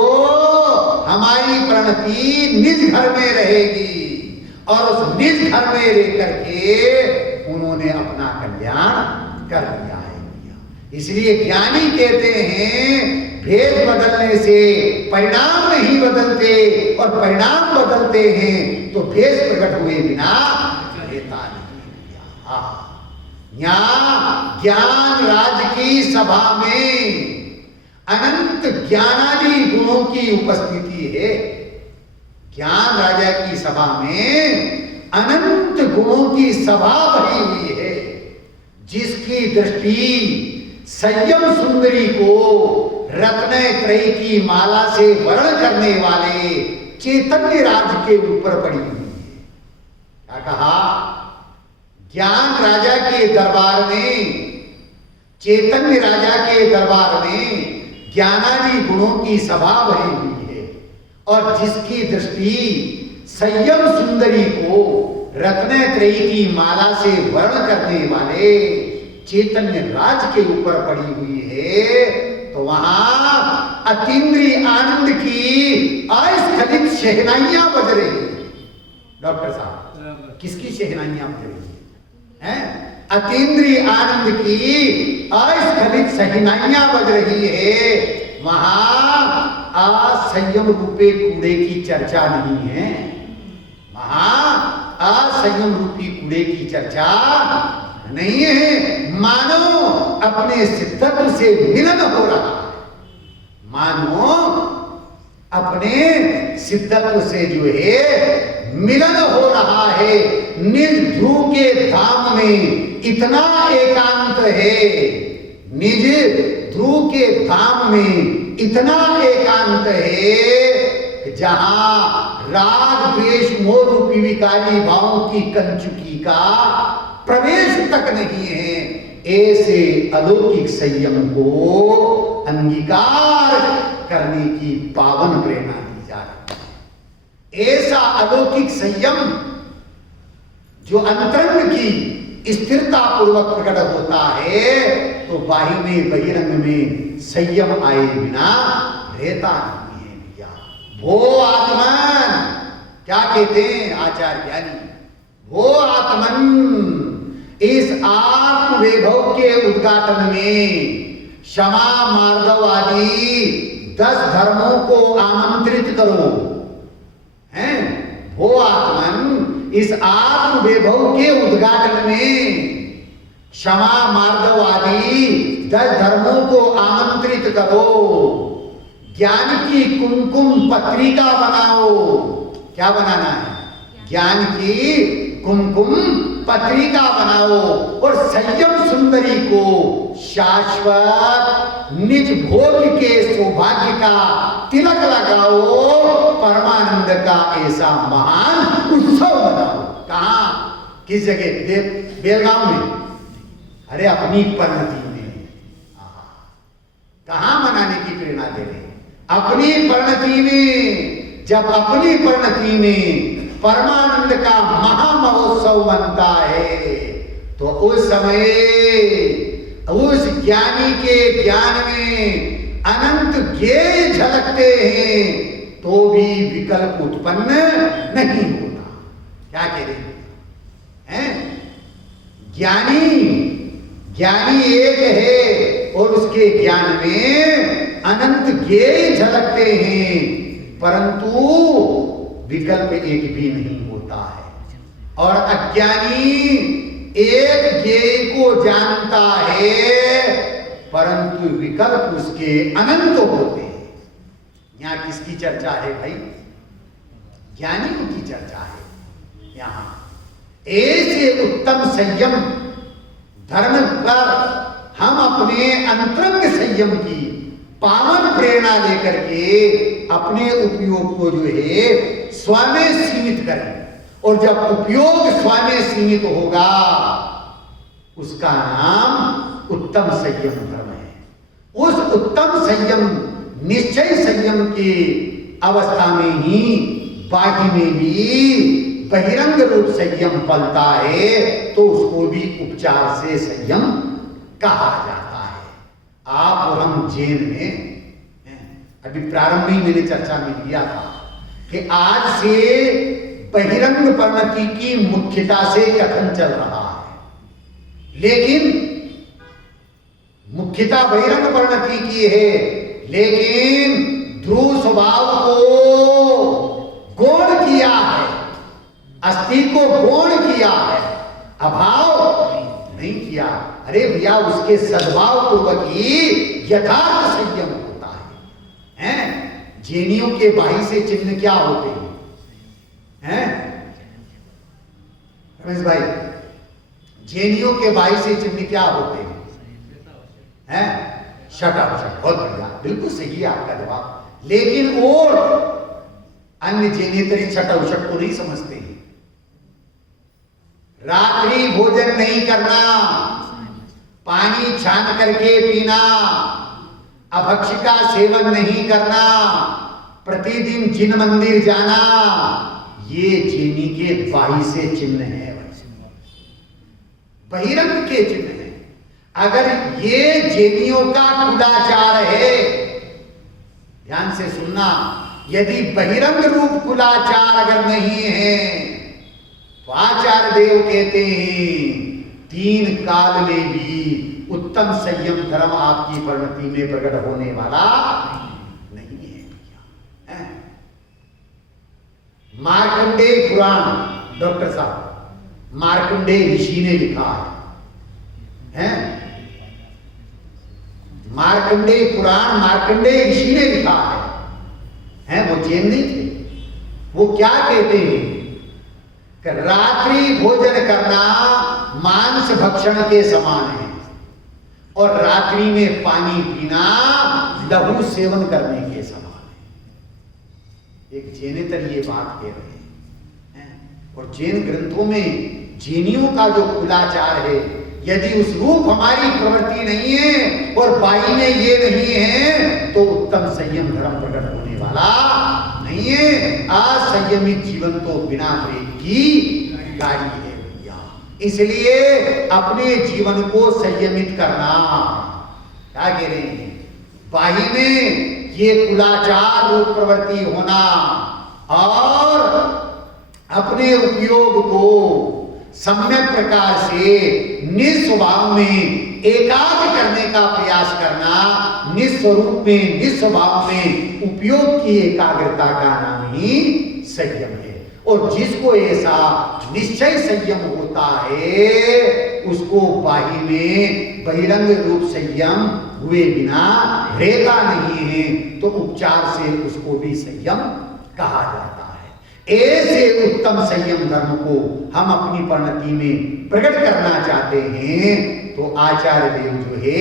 हमारी प्रणति निज घर में रहेगी। और उस निज घर में रह करके उन्होंने अपना कल्याण कर लिया है। इसलिए ज्ञानी कहते हैं, भेष बदलने से परिणाम नहीं बदलते, और परिणाम बदलते हैं तो भेष प्रकट हुए बिना रहता नहीं। यहाँ ज्ञान राज की सभा में अनंत ज्ञानादि गुणों की उपस्थिति है। ज्ञान राजा की सभा में अनंत गुणों की सभा भरी हुई है, जिसकी दृष्टि संयम सुंदरी को रत्न त्रयी की माला से वर्ण करने वाले चैतन्य राज के ऊपर पड़ी हुई है। क्या कहा? ज्ञान राजा के दरबार में, चैतन्य राजा के दरबार में ज्ञानादि गुणों की सभा भरी हुई है, और जिसकी दृष्टि संयम सुंदरी को रत्न त्रयी की माला से वर्ण करने वाले चैतन्य राज के ऊपर पड़ी हुई है, तो वहां अतीन्द्रिय आनंद की अस्खलित शहनाइयां बज रही है। डॉक्टर साहब, किसकी शहनाइयां बज रही है? अतीन्द्रिय आनंद की अस्खलित शहनाइयां बज रही है। वहां असंयम रूपे कूड़े की चर्चा नहीं है। वहां असंयम रूपी कूड़े की चर्चा नहीं है। मानो अपने सिद्धत्व से मिलन हो रहा है, मानो अपने सिद्धत्व से जो है मिलन हो रहा है। निज ध्रुव के धाम में इतना एकांत है, निज ध्रुव के धाम में इतना एकांत है, जहां राग द्वेष मोह रूपी विकारी भावों की कंचुकी का प्रवेश तक नहीं है। ऐसे अलौकिक संयम को अंगीकार करने की पावन प्रेरणा दी जा रही है। ऐसा अलौकिक संयम जो अंतरंग की स्थिरता पूर्वक प्रकट होता है, तो बाह्य में बहिरंग में संयम आए बिना रहता नहीं है भैया। वो आत्मन, क्या कहते हैं आचार्य ज्ञानी, वो आत्मन इस आत्म वैभव के उद्घाटन में क्षमा मार्दव आदि 10 धर्मों को आमंत्रित करो, हैं? वो आत्मन इस आत्म वैभव के उद्घाटन में क्षमा मार्दव आदि 10 धर्मों को आमंत्रित करो। ज्ञान की कुमकुम पत्रिका बनाओ। क्या बनाना है? ज्ञान की कुमकुम पत्रिका बनाओ और संयम सुंदरी को शाश्वत निज भोग के सौभाग्य का तिलक लगाओ। परमानंद का ऐसा महान उत्सव बनाओ। कहां? किस जगह? बेलगांव में। अरे अपनी परिणति में। कहां मनाने की प्रेरणा दे रहे? अपनी परिणति में। जब अपनी परिणति में परमानंद का महामहोत्सव बनता है, तो उस समय उस ज्ञानी के ज्ञान में अनंत ज्ञेय झलकते हैं, तो भी विकल्प उत्पन्न नहीं होता। क्या कह रहे हैं? ज्ञानी एक है और उसके ज्ञान में अनंत ज्ञेय झलकते हैं, परंतु विकल्प एक भी नहीं होता है। और अज्ञानी एक ज्ञेय को जानता है, परंतु विकल्प उसके अनंत होते हैं। यहां किसकी चर्चा है भाई? ज्ञानियों की चर्चा है। यहां ऐसे उत्तम संयम धर्म पर हम अपने अंतरंग संयम की पावन प्रेरणा लेकर के अपने उपयोग को जो है स्वयं सीमित करें। और जब उपयोग स्वयं सीमित होगा, उसका नाम उत्तम संयम धर्म है। उस उत्तम संयम निश्चय संयम की अवस्था में ही बाकी में भी बहिरंग रूप संयम पलता है, तो उसको भी उपचार से संयम कहा जाता है। आप और हम जेल में, अभी प्रारंभ में मैंने चर्चा में किया था कि आज से बहिरंग परिणति की मुख्यता से कथन चल रहा है, लेकिन मुख्यता बहिरंग परिणति की है, लेकिन ध्रुव स्वभाव को गौण किया है, अस्थि को गौण किया है, अभाव नहीं किया। अरे भैया, उसके सद्भाव पूर्वक ही यथार्थ संयम होता है। जैनियों के बाही से चिन्ह क्या होते हैं? रमेश भाई, जैनियों के बाही से चिन्ह क्या होते हैं? Shut up. बहुत बढ़िया, बिल्कुल सही है आपका जवाब। लेकिन और अन्य जैनेतरी छठ अवशट को नहीं समझते हैं। रात्रि भोजन नहीं करना, पानी छान करके पीना, अभक्ष का सेवन नहीं करना, प्रतिदिन जिन मंदिर जाना, ये जैनी के बाही से चिन्ह है, बहिरंग के चिन्ह है। अगर ये जैनियों का कुलाचार है, ध्यान से सुनना, यदि बहिरंग रूप कुलाचार अगर नहीं है, तो आचार्य देव कहते हैं 3 काल में भी उत्तम संयम धर्म आपकी परिणति में प्रकट होने वाला नहीं है। मार्कंडेय पुराण डॉक्टर साहब, मार्कंडेय ऋषि ने लिखा है? मार्कंडेय पुराण मार्कंडेय ऋषि ने लिखा है? वो जैन नहीं थे। वो क्या कहते हैं कि रात्रि भोजन करना मांस भक्षण के समान है और रात्रि में पानी पीना लहू सेवन करने के समान है। एक जैनेतर ये बात कह रहे हैं। और जैन ग्रंथों में जैनियों का जो कुलाचार है, यदि उस रूप हमारी प्रवृत्ति नहीं है और बाई में ये नहीं है तो उत्तम संयम धर्म प्रकट होने वाला नहीं है। असंयमित जीवन तो बिना ब्रेक की गाड़ी है भैया। इसलिए अपने जीवन को संयमित करना। क्या कह रहे हैं? बाही में ये कुलाचार रूप प्रवृत्ति होना और अपने उपयोग को सम्यक प्रकार से निस्वभाव में एकाग्र करने का प्रयास करना, निस्वरूप में निस्वभाव में उपयोग की एकाग्रता का नाम ही संयम है। और जिसको ऐसा निश्चय संयम होता है उसको बाही में बहिरंग रूप संयम हुए बिना रहता नहीं है, तो उपचार से उसको भी संयम कहा जाता है। ऐसे उत्तम संयम धर्म को हम अपनी परिणति में प्रकट करना चाहते हैं तो आचार्य देव जो है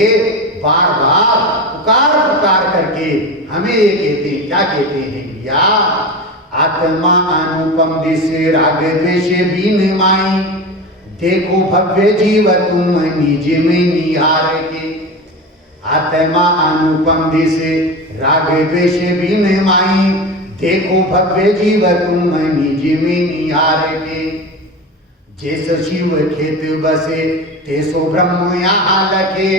बार बार पुकार करके हमें ये कहते हैं। क्या कहते हैं भैया? आत्मा अनुपम दिस राग द्वेष बीन माई, देखो भव्य जीव तुम निज में निहार के। आत्मा अनुपम दिस राग द्वेष बीन माई, देखो भव्य जीव तुम निज में निहार के। जैसो शिव खेत बसे तेसो ब्रह्म यहाँ लखे,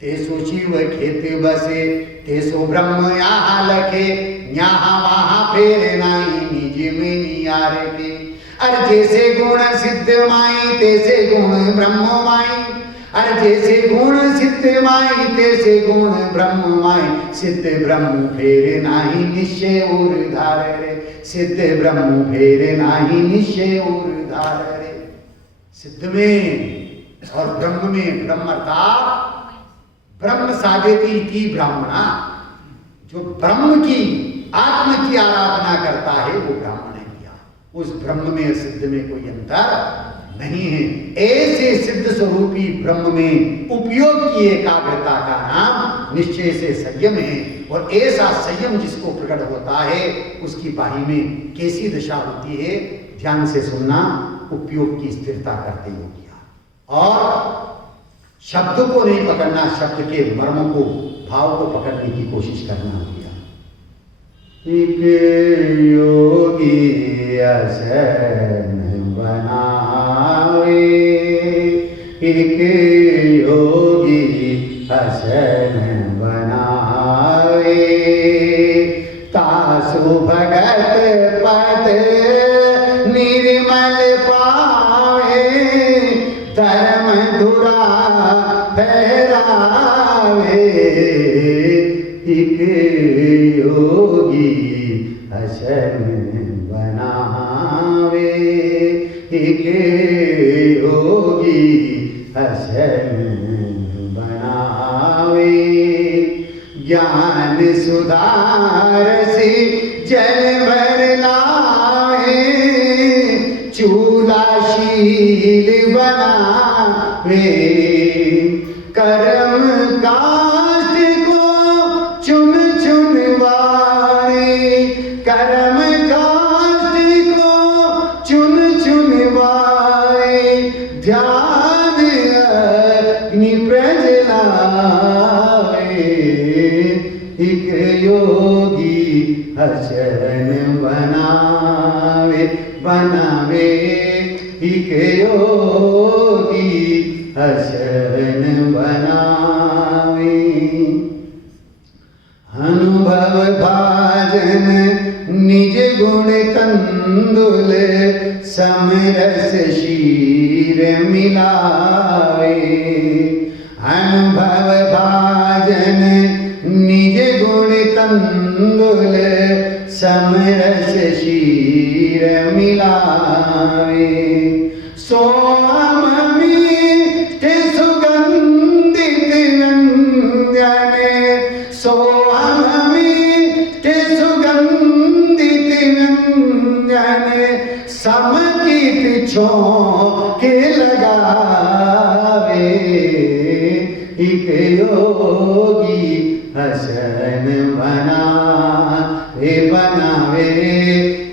तेसो शिव खेत बसे तेसो ब्रह्म यहाँ लखे। यहाँ वहाँ फेर नाई निज में निहार के। अरे जैसे गुण सिद्ध माई तैसे गुण ब्रह्म माई, अरे जैसे गुण सिद्ध माई तैसे गुण ब्रह्म माई। सिद्ध ब्रह्म फेर नाही निश्चय और धार रे, सिद्ध ब्रह्म फेर नाही निश्चय और धार रे। सिद्ध में और ब्रह्म में, ब्रह्म अर्थात ब्रह्म साधेति इति ब्राह्मणा, जो ब्रह्म की आत्म की आराधना करता है वो ब्राह्मण है भैया। उस ब्रह्म में सिद्ध में कोई अंतर नहीं है। ऐसे सिद्ध स्वरूपी ब्रह्म में उपयोग की एकाग्रता का नाम निश्चय से संयम है। और ऐसा संयम जिसको प्रकट होता है उसकी बाही में कैसी दशा होती है, ध्यान से सुनना। उपयोग की स्थिरता करते हो गया और शब्द को नहीं पकड़ना, शब्द के मर्म को, भाव को पकड़ने की कोशिश करना हो गया। एक योगी आसन बनावे, एक योगी आसन बनावे। तासु भगत पद निर्मल पावे, धर्म धुरा फहरावे। एक योगी आसन बनावे, एक योगी आसन बनावे। ज्ञान सुधार से जल भर लावे, चूला शील बनावे। कर्म काष्ठ को चुन चुन वारे, कर्म काष्ठ को चुन चुन वारे। ध्यान अग्नि प्रज्वलावे, एक योगी आसन बनावे, बनावे। एक योगी आसन बनावे। अनुभव भाजन निज गुण कंदुल, समरस शीर मिलावे। अनुभव भाजन निज गुण कंदुल, समरस शीर नीर मिलावे। सोम मीठ सुगंधित व्यंजन, सोम मीठ सुगंधित व्यंजन, समकित छोंके लगावे। एक योगी हसन बनावे,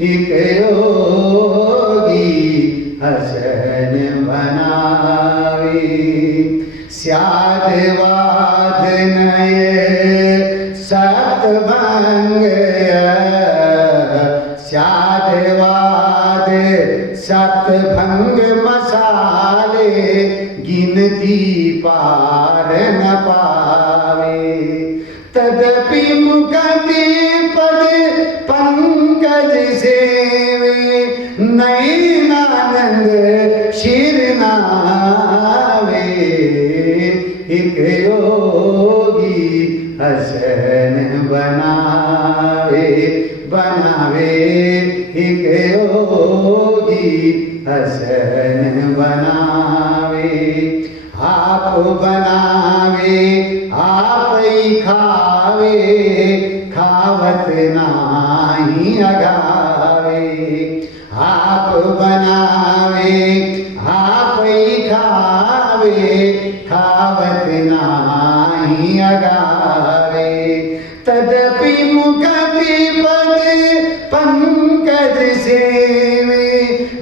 एक योगी हसन बनावे। स्यादवाद नय सतभंग, स्यादवाद सतभंग मसाले, गिनती पार न पावे। तदपि मुक्ति पद पंकज सेवे, नैनानंद शिर नावे। एक योगी हसन बनावे, एक योगी हसन बनावे। आप बनावे आप ही खावे, खावत नाही अगावे। आप बनावे आप ही खावे, खावत नाही अगावे। तदपि मुक्ति पद पंकज सेवे,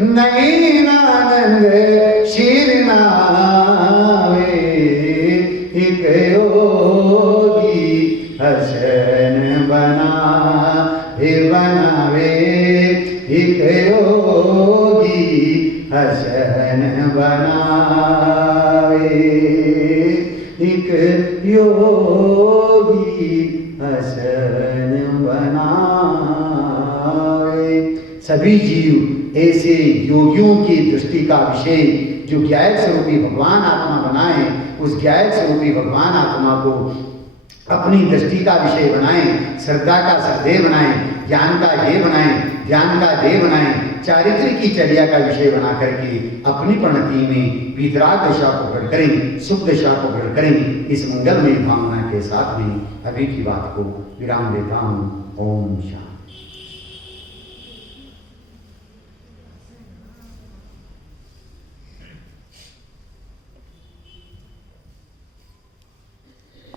नैनानंद शिर नावे। एक योगी हसन बनावे, एक योगी हसन बनावे, एक योगी हसन बनावे। सभी जीव ऐसे योगियों की दृष्टि का विषय जो ज्ञायक स्वरूपी भगवान आत्मा बनाए, उस ज्ञायक स्वरूपी भगवान आत्मा को अपनी दृष्टि का विषय बनाएं, श्रद्धा का श्रद्धेय बनाएं, ज्ञान का ये बनाएं, ध्यान का देह बनाएं, चारित्र की चर्या का विषय बना करके अपनी प्रणति में वितराग दशा को प्रकट करें, सुख दशा को प्रकट करें। इस मंगलमय भावना के साथ में अभी की बात को विराम देता हूँ। ओम शांति।